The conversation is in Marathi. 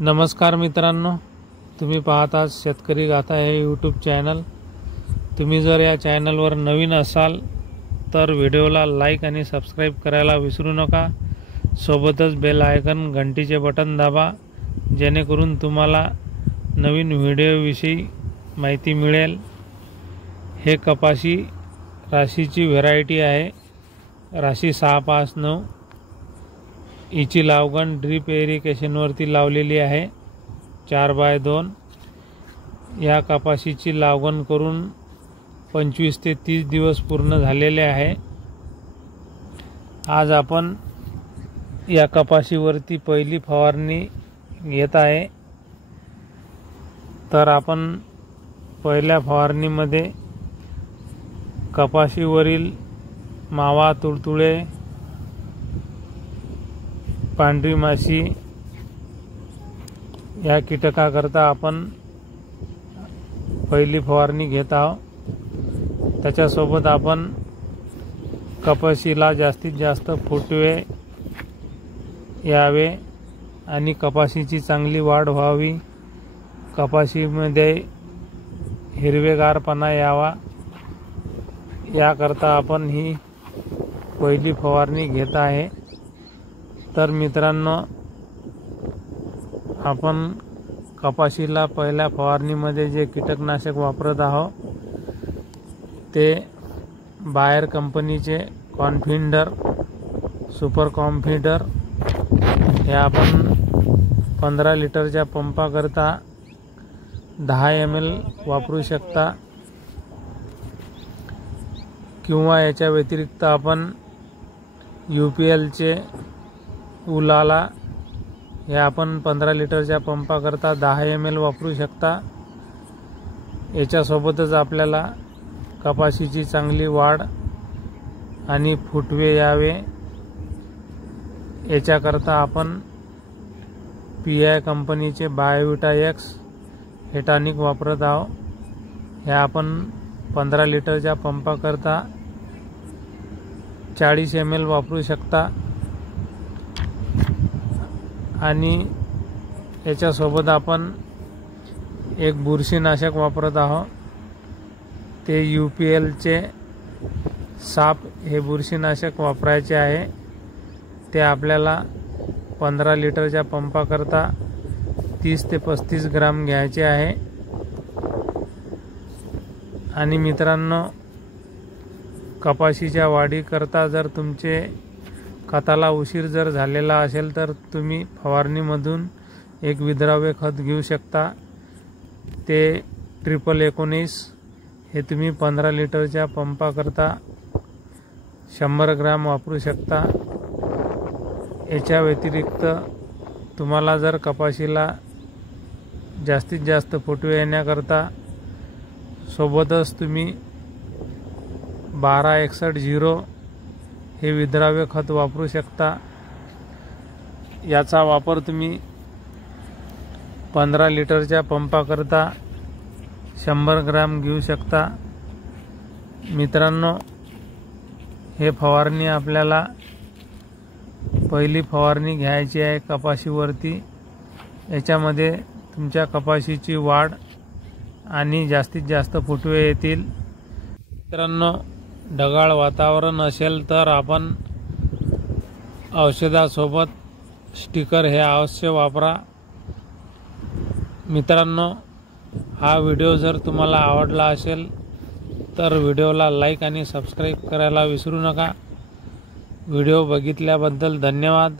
नमस्कार मित्रांनो, तुम्ही पाहता शेतकरी गाथा हे यूट्यूब चॅनल। तुम्ही जर या चॅनलवर नवीन असाल तर व्हिडिओला लाईक आणि सबस्क्राइब करायला विसरू नका। सोबतच बेल आयकॉन घंटीचे बटन दाबा, जेणेकरून तुम्हाला नवीन व्हिडिओविषयी माहिती मिळेल। हे कपाशी राशीची व्हरायटी आहे, राशी 659। हिची लागवड ड्रिप इरिगेशनवरती लावलेली आहे, 4x2। या कपाशीची लागवड करून 25 ते 30 दिवस पूर्ण झालेले आहे। आज आपण या कपाशीवरती पहिली फवारणी घेत आहे। तर आपण पहिल्या फवारणीमध्ये कपाशीवरील मावा, तुडतुडे, पांढरी माशी या कीटकाकरता आपण पहिली फवारणी घेत आहोत। त्याच्यासोबत आपण कपाशीला जास्तीत जास्त फुटवे यावे आणि कपाशीची चांगली वाढ व्हावी, कपाशीमध्ये हिरवेगारपणा यावा, याकरता आपण ही पहिली फवारणी घेत आहे। तर मित्रांनो, आपण कपाशीला पहिल्या फवारणीमध्ये जे कीटकनाशक वापरत आहोत ते बायर कंपनीचे कॉन्फिडर, सुपर कॉन्फिडर हे आपण 15 लिटरच्या पंपाकरता 10 ml वापरू शकता, किंवा याच्या व्यतिरिक्त आपण UPLचे उलाला हे आपण 15 लिटरच्या पंपाकरता 10 ml वापरू शकता। याच्यासोबतच आपल्याला कपाशीची चांगली वाढ आणि फुटवे यावे याच्याकरता आपण PI कंपनीचे बायोविटा X हे टॉनिक वापरत आहोत। हे आपण 15 लिटरच्या पंपाकरता 40 ml वापरू शकता। आणि याच्यासोबत आपण एक बुरशीनाशक वापरत आहोत, ते UPLचे साप हे बुरशीनाशक वापरायचे आहे। ते आपल्याला 15 लिटरच्या पंपाकरता 30 ते 35 ग्राम घ्यायचे आहे। आणि मित्रांनो, कपाशीच्या वाढीकरता जर तुमचे खताला उशीर जर झालेला असेल तर तुम्ही फवारणीमधून एक विद्राव्य खत घेऊ शकता, ते 1919 हे तुम्ही 15 लिटरच्या पंपाकरता 100 ग्राम वापरू शकता। याच्या व्यतिरिक्त तुम्हाला जर कपाशीला जास्तीत जास्त फुटवे येण्याकरता सोबतच तुम्ही 1261 हे विद्राव्य खत वापरू शकता। याचा वापर तुम्ही 15 लिटरच्या पंपाकरता 100 ग्राम घेऊ शकता। मित्रांनो, हे फवारणी आपल्याला पहिली फवारणी घ्यायची आहे कपाशीवरती। याच्यामध्ये तुमच्या कपाशीची वाढ आणि जास्तीत जास्त फुटवे येतील। मित्रांनो, ढगाळ वातावरण असेल तर आपण औषधासोबत स्टिकर हे अवश्य वापरा। मित्रांनो, हा व्हिडिओ जर तुम्हाला आवडला असेल तर व्हिडिओला लाईक आणि सबस्क्राइब करायला विसरू नका। व्हिडिओ बघितल्याबद्दल धन्यवाद।